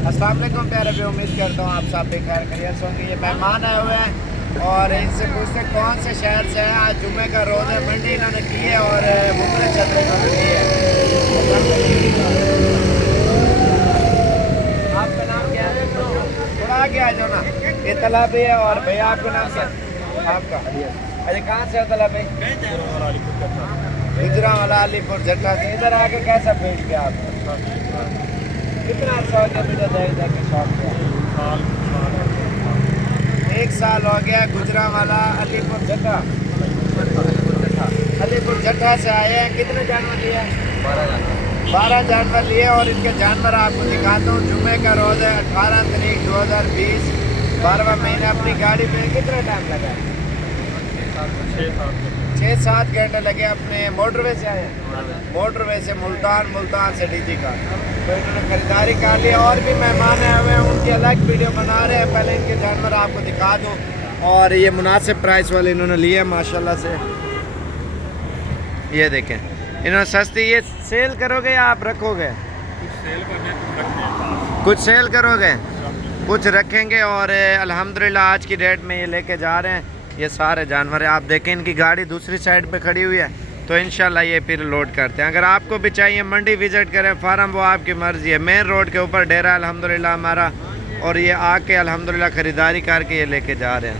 अस्सलाम वालेकुम प्यारे भी, उम्मीद करता हूँ आप सब भी खैर खैरियत होंगे। ये मेहमान आए हुए हैं और इनसे पूछते कौन से शहर से है। आज जुम्मे का रोज़ है, मंडी इन्होंने की है और मुफरे छतरी इन्होंने की है। आपका नाम क्या है? थोड़ा आगे आ जाओ ना। ये तला भी है और भैया आपका नाम क्या है? आपका अरे कहाँ से हो तला भाई? गुजरा वाला अलीपुर जट्टा से। इधर आके कैसा फील किया आपने? कितना अर्सा हो गया मुझे दही के शौक किया? एक साल हो गया। गुजरा वाला अलीपुर जट्टा, अलीपुर जट्टा से आए हैं। कितने जानवर लिए? 12 जानवर लिए और इनके जानवर आपको दिखाता हूँ। जुम्मे का रोज़ है, 18 तारीख 2020, 12वां महीना। अपनी गाड़ी में कितना टाइम लगा? 6-7 घंटे लगे। अपने मोटरवे से आए हैं, मोटरवे से मुल्तान, मुल्तान से डीजी का। तो इन्होंने खरीदारी कर लिया। और भी मेहमान आए हुए हैं, उनकी अलग वीडियो बना रहे हैं। पहले इनके जानवर आपको दिखा दूँ। और ये मुनासिब प्राइस वाले इन्होंने लिए माशाल्लाह से। ये देखें, इन्होंने सस्ती। ये सेल करोगे या आप रखोगे? कुछ सेल करोगे, कुछ रखेंगे। और अल्हम्दुलिल्लाह आज की डेट में ये लेके जा रहे हैं। ये सारे जानवर आप देखें, इनकी गाड़ी दूसरी साइड पे खड़ी हुई है, तो इंशाल्लाह ये फिर लोड करते हैं। अगर आपको भी चाहिए मंडी विज़िट करें, फार्म, वो आपकी मर्ज़ी है। मेन रोड के ऊपर डेरा अल्हम्दुलिल्लाह हमारा, और ये आके अल्हम्दुलिल्लाह ख़रीदारी करके ये लेके जा रहे हैं।